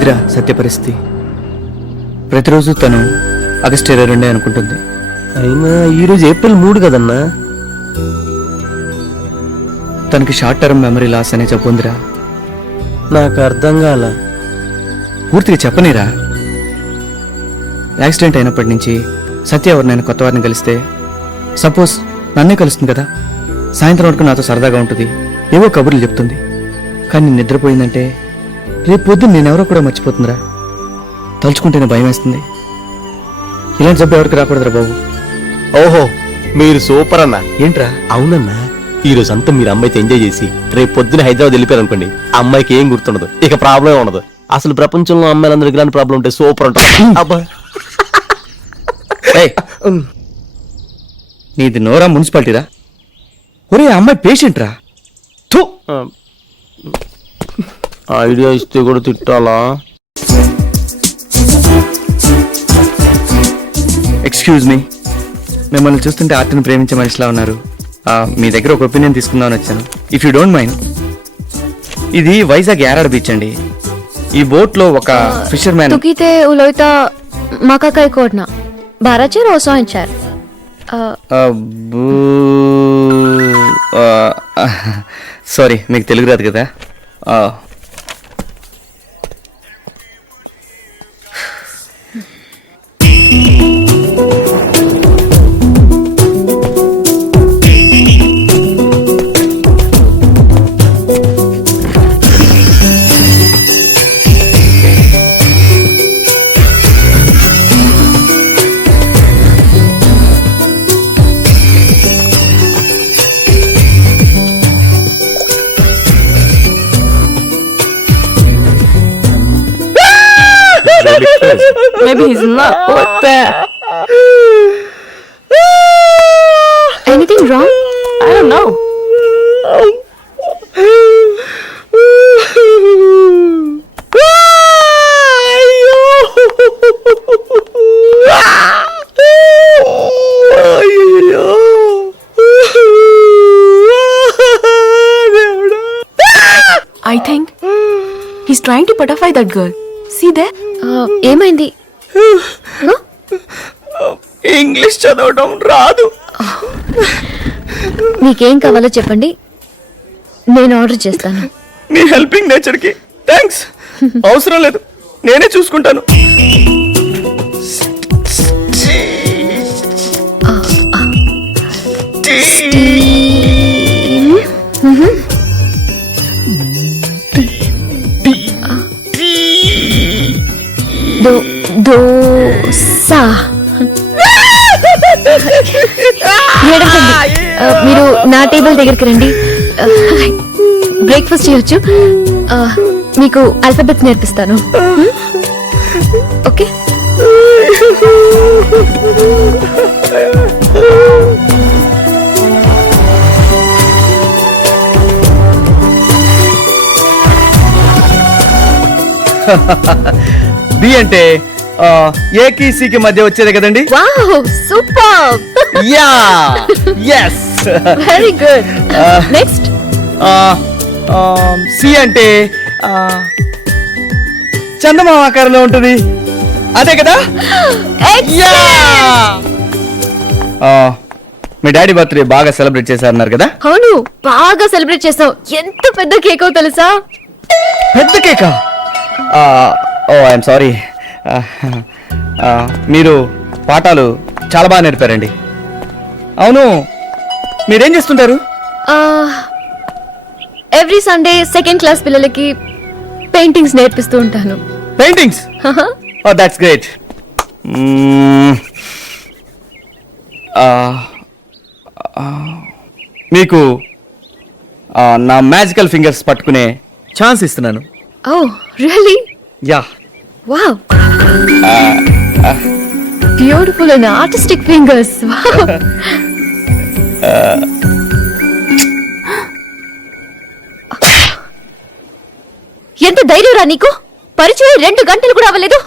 ఇదిరా సత్య పరిస్థితి. ప్రతిరోజు తను ఆగస్టు 22 అనుకుంటుంది. అయినా ఈరోజు ఏప్రిల్ 3 కదన్నా. తనకి షార్ట్ టర్మ్ మెమరీ లాస్ అనే చెప్పుందిరా. నాకు అర్థం కాల. పూర్తిగా చెప్పనిరా. యాక్సిడెంట్ అయినప్పటి నుంచి సత్య ఎవరినైనా కొత్త వారిని కలిస్తే, సపోజ్ నన్నే కలుస్తుంది కదా, సాయంత్రం వరకు నాతో సరదాగా ఉంటుంది, ఏవో కబుర్లు చెప్తుంది. కానీ నిద్రపోయిందంటే రేపు పొద్దున్న నేనెవరో కూడా మర్చిపోతుందిరా. తలుచుకుంటేనే భయం వేస్తుంది. ఇలాంటి జబ్బు ఎవరికి రాకూడదురా బాబు. ఓహో, మీరు సూపర్ అన్నా. ఏంట్రా? అవునన్నా, ఈ రోజు అంతా మీరు అమ్మాయితో ఎంజాయ్ చేసి రేపు పొద్దున హైదరాబాద్ వెళ్ళిపోయారు అనుకోండి, అమ్మాయికి ఏం గుర్తుండదు, ఇక ప్రాబ్లం ఉండదు. అసలు ప్రపంచంలో అమ్మాయిలందరికి ఇలాంటి ప్రాబ్లం ఉంటే సూపర్ ఉంటుంది. అబ్బా, ఏయ్, నీది నోరా మున్సిపాలిటీరా? ఒరే అమ్మాయి పేషెంట్ రా. థూ. ఐడియా ఇస్తే కూడా తిట్టాలా? ఎక్స్క్యూజ్ మీ, మిమ్మల్ని చూస్తుంటే ఆర్ట్ని ప్రేమించే మనిషిలా ఉన్నారు. మీ దగ్గర ఒక ఒపీనియన్ తీసుకుందామని వచ్చాను, ఇఫ్ యూ డోంట్ మైండ్. ఇది వైజాగ్ యారాడ్ బీచ్ అండి. ఈ బోట్ లో ఒక ఫిషర్ మ్యాన్. तुकीते उलोयता माका काय कोडना बाराचे रोसोंचार సారీ, మీకు తెలుగు రాదు కదా. Maybe he's not what that. Anything wrong? I don't know. I think he's trying to butterfly that girl. See there? ఏమైంది? ఇంగ్లీష్ చదవడం రాదు. మీకేం కావాలో చెప్పండి, నేను ఆర్డర్ చేస్తాను. మీ హెల్పింగ్ నేచర్ కి థ్యాంక్స్. అవసరం లేదు, నేనే చూసుకుంటాను. దోసా. మీరు నా టేబుల్ దగ్గరికి రండి. బ్రేక్ఫాస్ట్ చేయొచ్చు. మీకు ఆల్ఫాబెట్స్ నేర్పిస్తాను. ఓకే. బి అంటే ఏకి సికి మధ్య వచ్చేదే కదండి. Wow, super. Ya, yes. Very good. Next. C అంటే చందమామ ఆకారంలో ఉంటుంది, అదే కదా. యా. మీ డాడీ బర్త్డే బాగా సెలబ్రేట్ చేశారన్నారు కదా. అవును, బాగా సెలబ్రేట్ చేసాం. ఎంత పెద్ద కేకో తెలుసా? పెద్ద కేకా? ఓ ఐఎమ్ సారీ. మీరు పాఠాలు చాలా బాగా నేర్పారండి. అవును, మీరేం చేస్తుంటారు? ఎవ్రీ సండే సెకండ్ క్లాస్ పిల్లలకి పెయింటింగ్స్ నేర్పిస్తూ ఉంటాను. పెయింటింగ్స్? Oh that's great. మీకు నా మ్యాజికల్ ఫింగర్స్ పట్టుకునే ఛాన్స్ ఇస్తున్నాను. Oh really? Yeah. Wow, beautiful and artistic fingers. ఎంత ధైర్యం రా నీకు? పరిచయం 2 గంటలు కూడా అవ్వలేదు.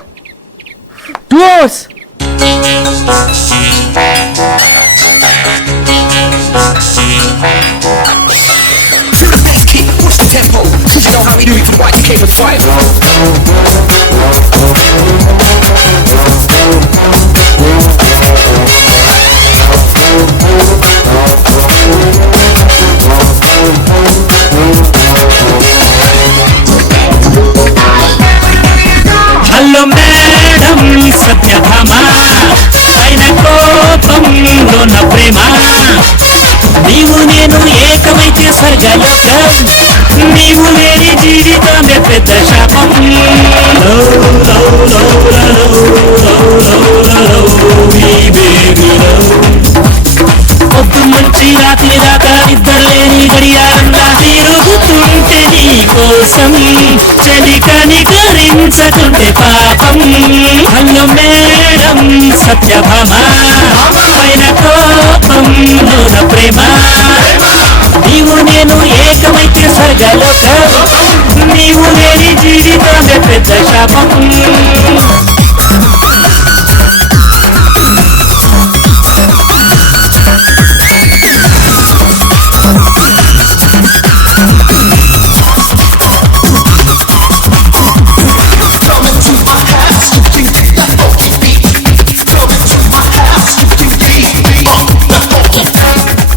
2 hours. tempo. You know how we do, you why you came to fight. Hello madam Satyabhama పైన కోపంలో నా ప్రేమ నీవు నేను ఏకమైతే స్వర్గలోకం నీవు లేని జీవితమే పెద్ద శాపం లో, లో, లో, లో, లో, లో, లో, లో, ఈ baby లో. పొద్దు నుంచి రాత్రి దాకా నిద్రలేని గడియారంగా తిరుగుతుంటే నీ కోసం చలి కనికరించకుంటే పాపం హలో మేడం సత్యభామ పైన కోపంలో నా ప్రేమ నీవు నేను ఏకమైతే స్వర్గలోకం నీవు లేని జీవితమే పెద్ద శాపం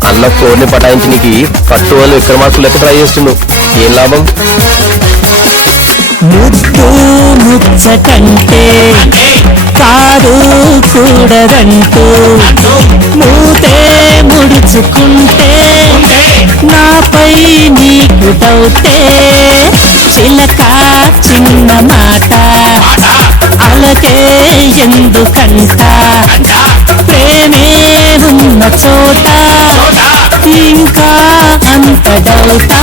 అన్న ఫోన్ని పటాయించి నీకు పట్టు వాళ్ళు విక్రమార్కులు లెక్క ట్రై చేస్తుండు ఏం లాభం ముద్దు ముచ్చటంటే కాదు కూడదంటూ మూతే ముడుచుకుంటే నాపై నీకు డౌటే చిలక చిన్న మాట అలకే ఎందుకంట ప్రేమే ఉన్న చోట ఇంకా అంత డౌటా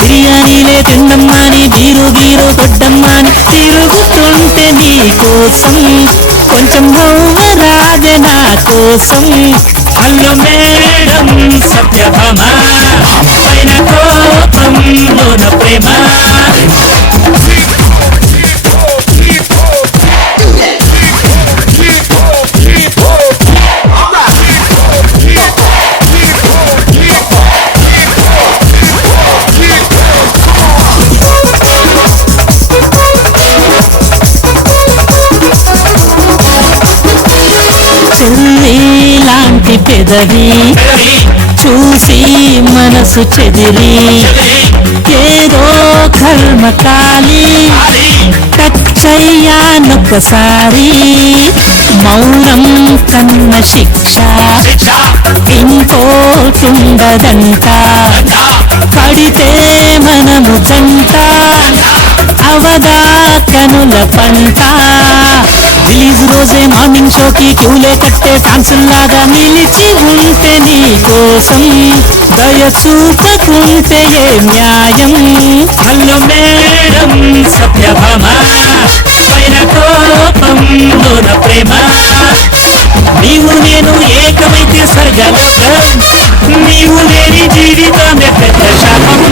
బిర్యానీలే తిన్నమ్మాని బీరు బీరు కొట్టమ్మాని తిరుగుతుంటే నీ కోసం కొంచెం నవ్వరాదే నా కోసం హలో మేడం సత్యభామ పైన కోపంలో నా ప్రేమ లాంటి పెదవి చూసి మనసు చెదిరి ఏదో కర్మకాలి టచ్చయ్యానొకసారి మౌనం కన్న శిక్ష ఇంకోటుండదంట కడితే మనము జంట అవగా కనుల పంట రిలీజ్ రోజే మార్నింగ్ షోకి క్యూలే కట్టే ఫ్యాన్సుల్లాగా నిలిచి ఉంటే నీ కోసం దయ చూపకుంటే ఏ న్యాయం హలో మేడం సత్యభామ పైన కోపంలో నా ప్రేమ నీవు నేను ఏకమైతే స్వర్గలోకం నీవు లేని జీవితమే పెద్ద శాపం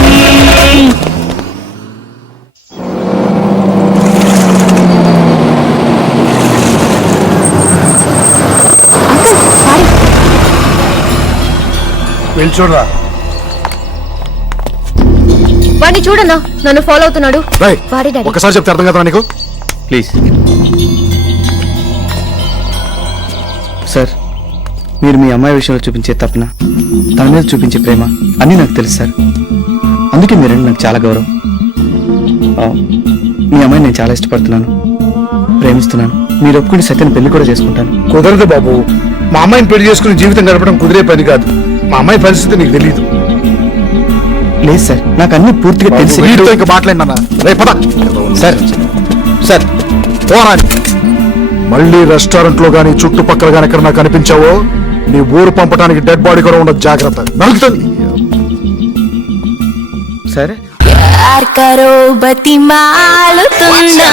వెళ్ళి చూడరా వాడిని చూడన్నా నన్ను ఫాలో అవుతున్నాడు రేయ్, వాడే డాడీ ఒక్కసారి చెప్తే అర్థం కదా నీకు ప్లీజ్ సార్ మీరు మీ అమ్మాయి విషయంలో చూపించే తపన తన మీద చూపించే ప్రేమ అన్నీ నాకు తెలుసు సార్ అందుకే మీరంటే నాకు చాలా గౌరవం ఆ, మీ అమ్మాయిని నేను చాలా ఇష్టపడుతున్నాను ప్రేమిస్తున్నాను మీరు ఒప్పుకుంటే సత్యని పెళ్లి కూడా చేసుకుంటాను కుదరదు బాబు మా అమ్మాయిని పెళ్లి చేసుకుని జీవితం గడపడం కుదిరే పని కాదు మా అమ్మాయి పరిస్థితి నీకు తెలియదు లేదు సార్ నాకు అన్ని పూర్తిగా తెలిసి వీటితో ఇంకా మాట్లాడినా రే పద సార్ సార్ పోరా మళ్ళీ రెస్టారెంట్ లో గానీ చుట్టుపక్కల గానీ ఎక్కడ నాకు కనిపించావో నీ ఊరు పంపడానికి డెడ్ బాడీ కూడా ఉండదు జాగ్రత్త నలుగుతుంది సరే प्यार करो बतिमालुతున్నా